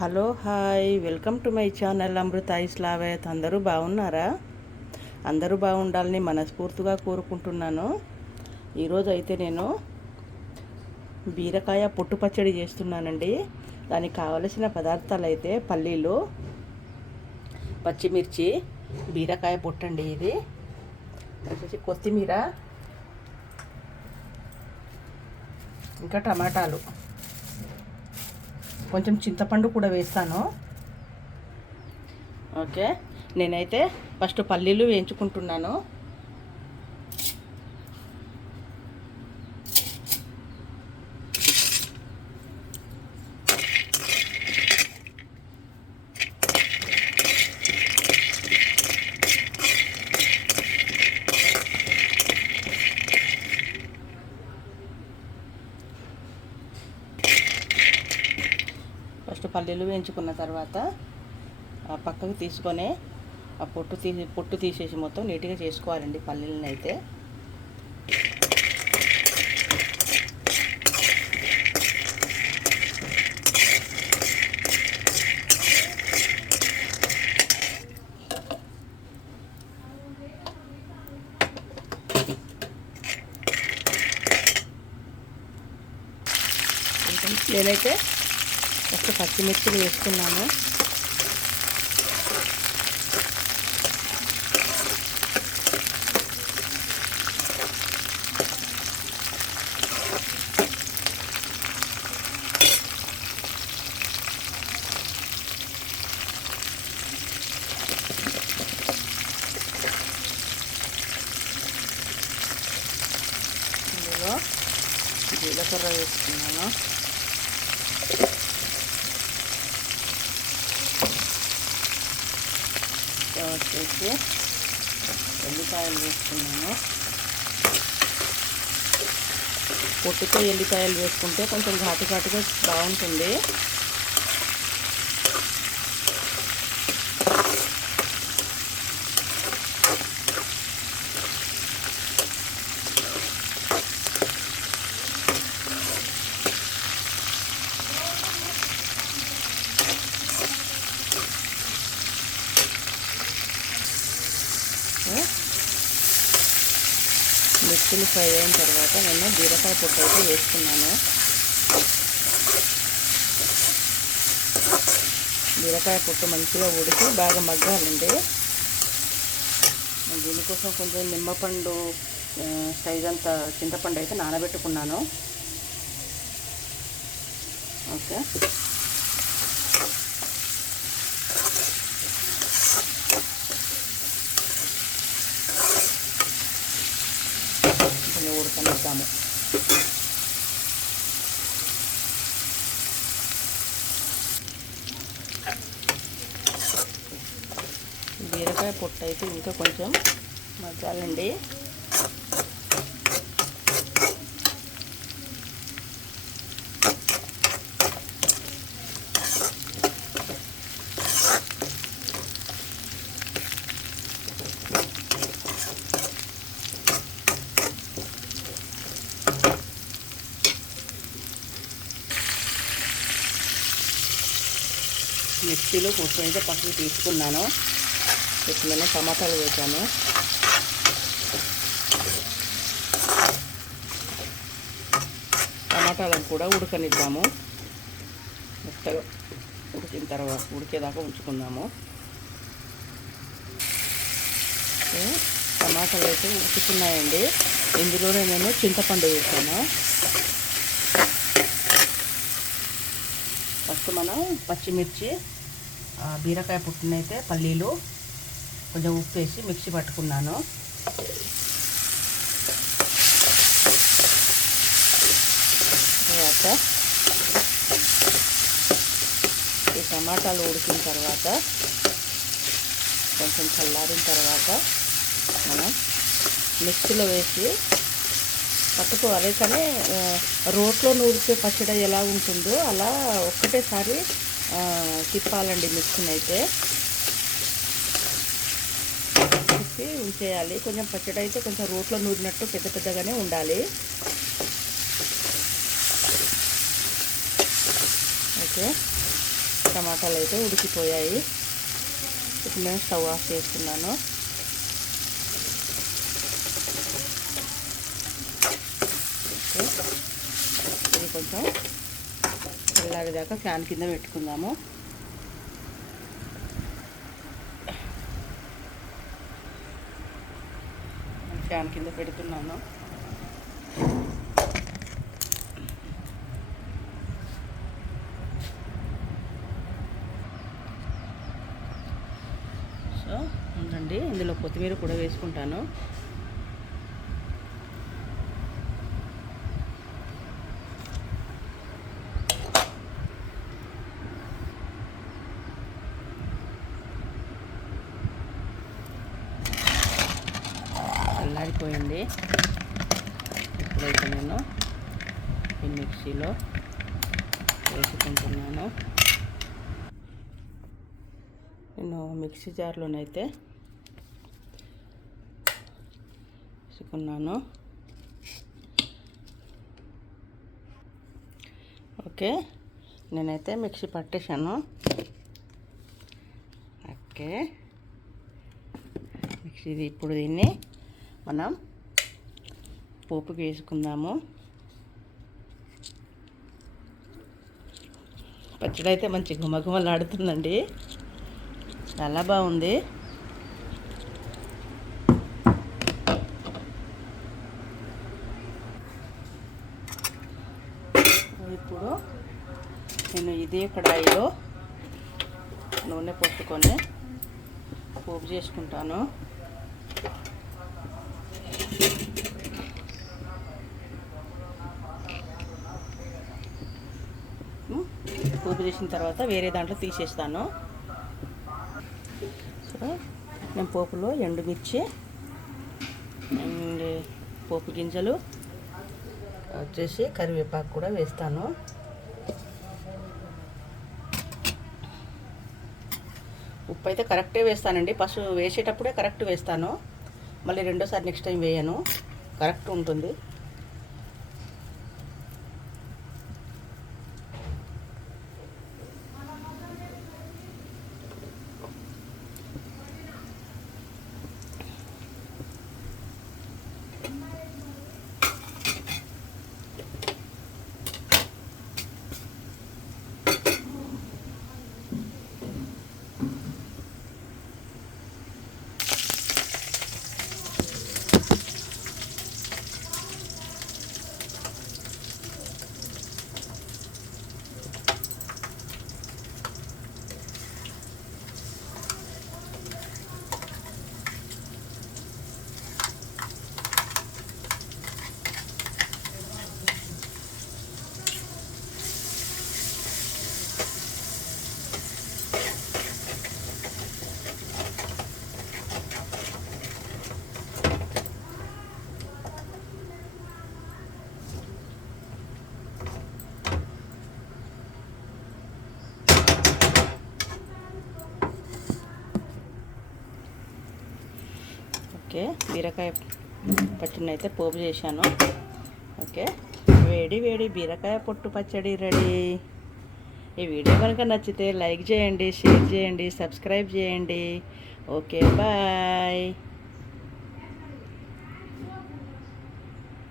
Hello hi welcome to my channel Amrutha Islavath. అందరూ బాగున్నారా? అందరూ బాగుండాలని మనస్ఫూర్తిగా కోరుకుంటున్నాను. ఈరోజు అయితే నేను బీరకాయ పొట్టు పచ్చడి చేస్తున్నానండి. దానికి కావలసిన పదార్థాలు అయితే పల్లీలు, పచ్చిమిర్చి, బీరకాయ పొట్టు అండి, ఇది వచ్చేసి కొత్తిమీర, ఇంకా టమాటాలు, కొంచెం చింతపండు కూడా వేస్తాను. ఓకే, నేనైతే ఫస్ట్ పల్లీలు వేయించుకుంటున్నాను. ఫస్ట్ పల్లీలు వేయించుకున్న తర్వాత పక్కకు తీసుకొని ఆ పొట్టు తీసేసి మొత్తం నీట్గా చేసుకోవాలండి పల్లీలను అయితే. నేనైతే ఫస్ట్ పచ్చిమిర్చిలు వేసుకున్నాను. ఇందులో జీలకర్ర వేసుకున్నాను. వచ్చేసి ఎల్లిపాయలు వేసుకున్నాను. పొట్టుతో ఎల్లిపాయలు వేసుకుంటే కొంచెం ఘాటుగా బాగుంటుంది. మిర్చిలు ఫ్రై అయిన తర్వాత నేను బీరకాయ పొట్టు అయితే వేసుకున్నాను. బీరకాయ పొట్టు మంచిగా ఉడికి బాగా మగ్గాలండి. దీనికోసం కొంచెం నిమ్మపండు సైజ్ అంత చింతపండు అయితే నానబెట్టుకున్నాను. ఓకే, ఉడకనిద్దాము. బీరకాయ పొట్టు అయితే ఇంకా కొంచెం మగ్గాలండి. మిర్చిలో కొంచెం అయితే పక్కకు తీసుకున్నాను. ఇప్పుడు నేను టమాటాలు వేసాను. టమాటాలను కూడా ఉడకనిద్దాము. మెత్తగా ఉడికేదాకా ఉంచుకుందాము. టమాటాలు అయితే ఉడుకుతున్నాయండి. ఇందులోనే నేను చింతపండు వేసాను. ఫస్ట్ మనం పచ్చిమిర్చి, బీరకాయ పుట్టినైతే పల్లీలు, కొంచెం ఉప్పు వేసి మిక్సీ పట్టుకున్నాను. తర్వాత ఈ టమాటాలు ఉడికిన తర్వాత కొంచెం చల్లారిన తర్వాత మనం మిక్సీలో వేసి పట్టుకోవాలి. కానీ రోట్లో నూరితే పచ్చడి ఎలా ఉంటుందో అలా ఒక్కటేసారి తిప్పాలండి. మిక్సీని అయితే తిప్పి ఉంచేయాలి. కొంచెం పచ్చడి అయితే కొంచెం రోట్లో నూరినట్టు పెద్దగానే ఉండాలి. ఓకే, టమాటాలు అయితే ఉడికిపోయాయి. ఇప్పుడు నేను స్టవ్ ఆఫ్ చేస్తున్నాను. ఇది కొంచెం చల్లారేదాకా ఫ్యాన్ కింద పెట్టుకుందాము. ఫ్యాన్ కింద పెడుతున్నాను. సో ఉండండి, ఇందులో కొత్తిమీర కూడా వేసుకుంటాను. చల్లారిపోయింది. ఇప్పుడైతే నేను ఈ మిక్సీలో వేసుకుంటున్నాను. నేను మిక్సీ జార్లోనైతే వేసుకున్నాను. ఓకే, నేనైతే మిక్సీ పట్టేశాను. ఓకే, మిక్సీ ఇప్పుడు దీన్ని మనం పోపుకి వేసుకుందాము. పచ్చడి అయితే మంచి గుమగుమలాడుతుందండి, చాలా బాగుంది. ఇప్పుడు నేను ఇదే కడాయిలో నూనె పోసుకొని పోపు చేసుకుంటాను. పోపు చేసిన తర్వాత వేరే దాంట్లో తీసేస్తాను. సో నేను పోపులో ఎండుమిర్చి అండ్ పోపు గింజలు వచ్చేసి కరివేపాకు కూడా వేస్తాను. ఉప్పు అయితే కరెక్టే వేస్తానండి. ఫస్ట్ వేసేటప్పుడే కరెక్ట్ వేస్తాను, మళ్ళీ రెండోసారి నెక్స్ట్ టైం వేయను, కరెక్ట్ ఉంటుంది. ఓకే, బీరకాయ పచ్చడిని అయితే పోపు చేశాను. ఓకే, వేడి వేడి బీరకాయ పొట్టు పచ్చడి రెడీ. ఈ వీడియో కనుక నచ్చితే లైక్ చేయండి, షేర్ చేయండి, సబ్స్క్రైబ్ చేయండి. Okay, bye.